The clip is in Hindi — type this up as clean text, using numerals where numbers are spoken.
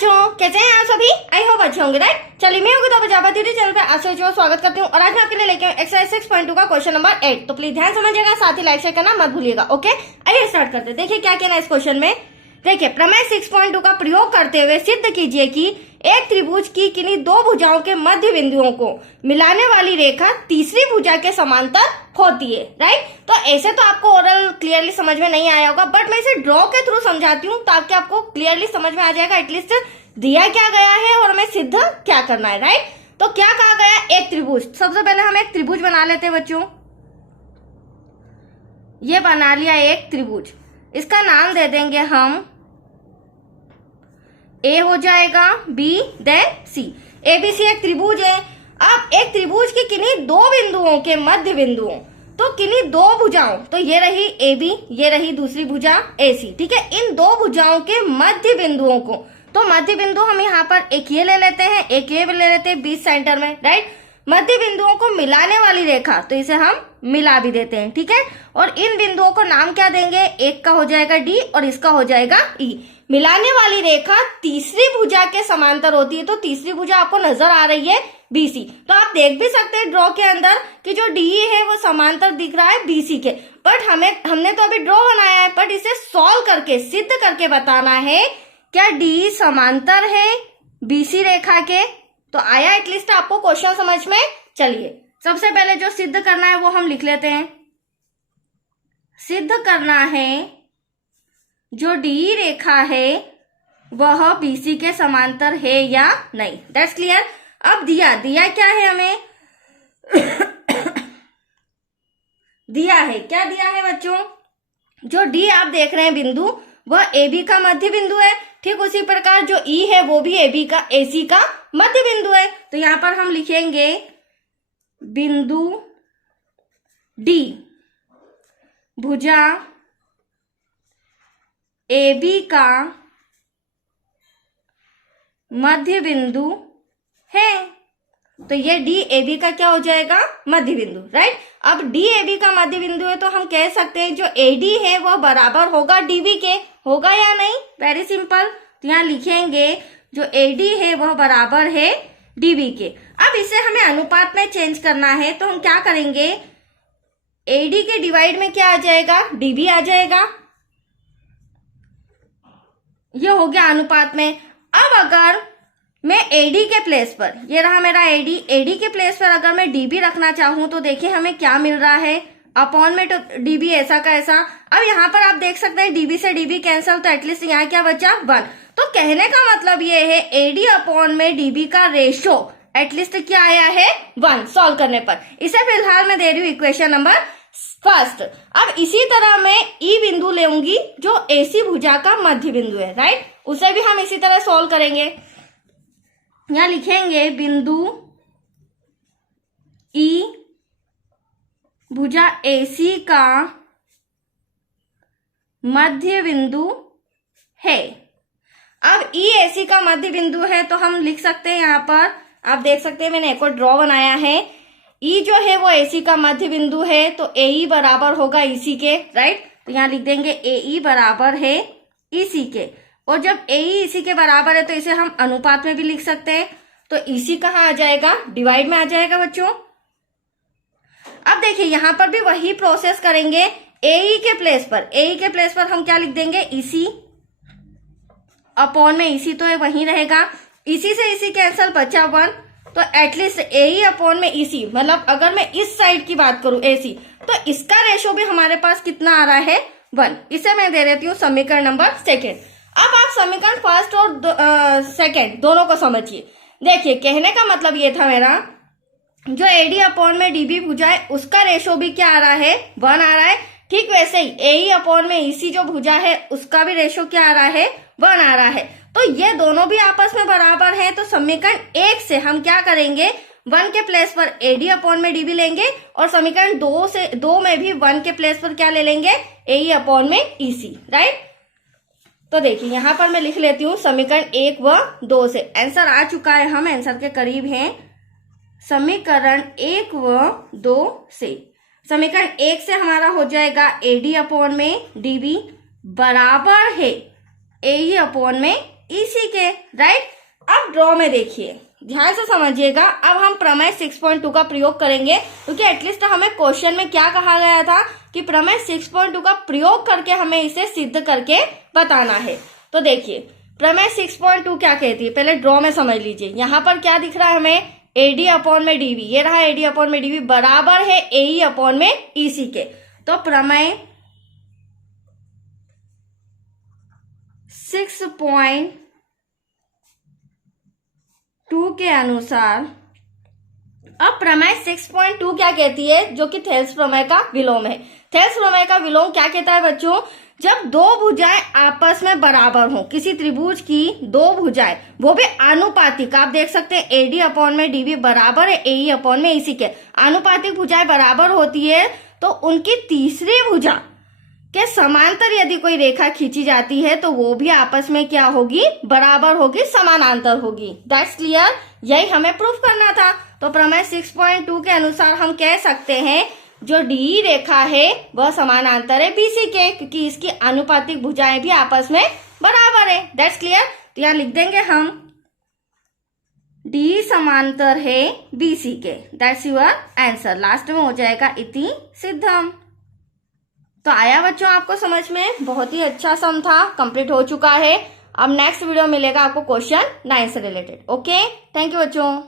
बच्चों, कैसे हैं आप सभी? आई होप अच्छे होंगे, राइट। चलिए, मैं योगिता प्रजापति चैनल पे आप सभी स्वागत करती हूँ और आज मैं आपके लिए लेके आऊँ एक्सरसाइज 6.2 का क्वेश्चन नंबर 8। तो प्लीज ध्यान समझिएगा, साथ ही लाइक शेयर करना मत भूलिएगा। ओके, आइए स्टार्ट करते हैं। देखिए क्या कहना है इस क्वेश्चन में। देखिए, प्रमेय 6.2 का प्रयोग करते हुए सिद्ध कीजिए कि एक त्रिभुज की किन्हीं दो भुजाओं के मध्य बिंदुओं को मिलाने वाली रेखा तीसरी भुजा के समांतर होती है, राइट। तो ऐसे तो आपको ओरल क्लियरली समझ में नहीं आया होगा, बट मैं इसे ड्रॉ के थ्रू समझाती हूँ ताकि आपको क्लियरली समझ में आ जाएगा एटलीस्ट दिया क्या गया है और हमें सिद्ध क्या करना है, राइट। तो क्या कहा गया, एक त्रिभुज। सबसे पहले हम एक त्रिभुज बना लेते हैं बच्चों। ये बना लिया एक त्रिभुज, इसका नाम दे देंगे हम ए हो जाएगा, बी देन सी। एबीसी एक त्रिभुज है। अब एक त्रिभुज की किन्हीं दो बिंदुओं के मध्य बिंदुओं, तो किन्हीं दो भुजाओं, तो ये रही ए बी, ये रही दूसरी भुजा ए सी, ठीक है। इन दो भुजाओं के मध्य बिंदुओं को, तो मध्य बिंदु हम यहाँ पर एक ये ले लेते हैं, एक ये ले लेते हैं बीच सेंटर में, राइट। मध्य बिंदुओं को मिलाने वाली रेखा, तो इसे हम मिला भी देते हैं, ठीक है। और इन बिंदुओं को नाम क्या देंगे, एक का हो जाएगा डी और इसका हो जाएगा ई। मिलाने वाली रेखा तीसरी भुजा के समांतर होती है, तो तीसरी भुजा आपको नजर आ रही है बीसी। तो आप देख भी सकते हैं ड्रॉ के अंदर कि जो डी है वो समांतर दिख रहा है बीसी के। बट हमने तो अभी ड्रॉ बनाया है, बट इसे सॉल्व करके सिद्ध करके बताना है क्या डी समांतर है बीसी रेखा के। तो आया एटलीस्ट आपको क्वेश्चन समझ में। चलिए, सबसे पहले जो सिद्ध करना है वो हम लिख लेते हैं। सिद्ध करना है जो डी रेखा है वह बीसी के समांतर है या नहीं, दैट्स क्लियर। अब दिया क्या है हमें दिया है, क्या दिया है बच्चों, जो डी आप देख रहे हैं बिंदु वह ए बी का मध्य बिंदु है। ठीक उसी प्रकार जो ई है वो भी ए सी का मध्य बिंदु है। तो यहां पर हम लिखेंगे बिंदु डी भुजा ए बी का मध्य बिंदु है। तो ये डी ए बी का क्या हो जाएगा, मध्य बिंदु, राइट। अब डी ए बी का मध्य बिंदु है तो हम कह सकते हैं जो ए डी है वह बराबर होगा डी बी के, होगा या नहीं, वेरी सिंपल। तो यहाँ लिखेंगे जो ए डी है वह बराबर है डी बी के। अब इसे हमें अनुपात में चेंज करना है, तो हम क्या करेंगे, ए डी के डिवाइड में क्या आ जाएगा, डी बी आ जाएगा। ये हो गया अनुपात में। अब अगर मैं एडी के प्लेस पर, ये रहा मेरा एडी के प्लेस पर अगर मैं डीबी रखना चाहूं तो देखिए हमें क्या मिल रहा है, अपॉन में तो डीबी ऐसा का ऐसा। अब यहाँ पर आप देख सकते हैं डीबी से डीबी कैंसिल, तो एटलीस्ट यहाँ क्या बचा, 1। तो कहने का मतलब ये है एडी अपॉन में डीबी का रेशो एटलीस्ट क्या आया है, 1 सॉल्व करने पर। इसे फिलहाल मैं दे रही हूँ इक्वेशन नंबर फर्स्ट। अब इसी तरह मैं ई बिंदु लेंगी जो एसी भुजा का मध्य बिंदु है, राइट। उसे भी हम इसी तरह सॉल्व करेंगे। यहां लिखेंगे बिंदु ई भुजा एसी का मध्य बिंदु है। अब ई एसी का मध्य बिंदु है तो हम लिख सकते हैं, यहां पर आप देख सकते हैं मैंने एक और ड्रॉ बनाया है। ई जो है वो एसी का मध्य बिंदु है, तो ए ई बराबर होगा इसी के, राइट। तो यहां लिख देंगे ए ई बराबर है इसी के। और जब ए ई इसी के बराबर है तो इसे हम अनुपात में भी लिख सकते हैं। तो इसी कहाँ आ जाएगा, डिवाइड में आ जाएगा बच्चों। अब देखिए यहां पर भी वही प्रोसेस करेंगे। ए ई के प्लेस पर हम क्या लिख देंगे, इसी अपॉन में इसी, तो वही रहेगा। इसी से इसी कैंसल, बचा 1। तो एटलीस्ट ए ई अपॉन में इसी, मतलब अगर मैं इस साइड की बात करूं एसी, तो इसका रेशो भी हमारे पास कितना आ रहा है, 1। इसे मैं दे देती हूँ समीकरण नंबर 2। अब आप समीकरण फर्स्ट और सेकंड दोनों को समझिए। देखिए कहने का मतलब ये था मेरा, जो एडी अपॉन में डीबी भुजा है उसका रेशो भी क्या आ रहा है, 1 आ रहा है। ठीक वैसे ही ए अपॉन में इसी जो भुजा है उसका भी रेशो क्या आ रहा है, 1 आ रहा है। तो ये दोनों भी आपस में बराबर है। तो समीकरण 1 से हम क्या करेंगे, 1 के प्लेस पर एडी अपॉन में डीबी लेंगे और समीकरण 2 में भी 1 के प्लेस पर क्या ले लेंगे, ए अपॉन में ईसी, राइट। तो देखिए यहां पर मैं लिख लेती हूँ समीकरण 1 व 2 से। आंसर आ चुका है, हम आंसर के करीब हैं। समीकरण 1 व 2 से, समीकरण 1 से हमारा हो जाएगा एडी अपॉन में डीबी बराबर है ए अपॉन में ईसी के, राइट। अब ड्रॉ में देखिए, ध्यान से समझिएगा। अब हम प्रमेय 6.2 का प्रयोग करेंगे, क्योंकि एटलीस्ट हमें क्वेश्चन में क्या कहा गया था कि प्रमेय 6.2 का प्रयोग करके हमें इसे सिद्ध करके बताना है। तो देखिए प्रमेय 6.2 क्या कहती है, पहले ड्रॉ में समझ लीजिए। यहाँ पर क्या दिख रहा है हमें, एडी अपॉन में डीवी, ये रहा एडी अपॉन में डीवी बराबर है एई अपॉन में ईसी के। तो प्रमेय 6.2 के अनुसार, अब प्रमेय 6.2 क्या कहती है, जो कि थेल्स प्रमेय का विलोम है। थेल्स प्रमेय का विलोम क्या कहता है बच्चों, जब दो भुजाएं आपस में बराबर हो, किसी त्रिभुज की दो भुजाएं, वो भी आनुपातिक, आप देख सकते हैं एडी अपॉन में डीवी बराबर है एई अपॉन में ईसी के, आनुपातिक भुजाएं बराबर होती है, तो उनकी तीसरी भुजा के समांतर यदि कोई रेखा खींची जाती है तो वो भी आपस में क्या होगी, बराबर होगी, समानांतर होगी। दैट्स क्लियर, यही हमें प्रूफ करना था। तो प्रमेय 6.2 के अनुसार हम कह सकते हैं जो डी रेखा है वह समानांतर है बीसी के, क्योंकि इसकी आनुपातिक भुजाएं भी आपस में बराबर है। That's clear. तो यहाँ लिख देंगे हम डी समांतर है बीसी के, दैट्स योर आंसर। लास्ट में हो जाएगा इति सिद्धम। तो आया बच्चों आपको समझ में, बहुत ही अच्छा सम था, कंप्लीट हो चुका है। अब नेक्स्ट वीडियो मिलेगा आपको क्वेश्चन 9 से रिलेटेड। ओके, थैंक यू बच्चों।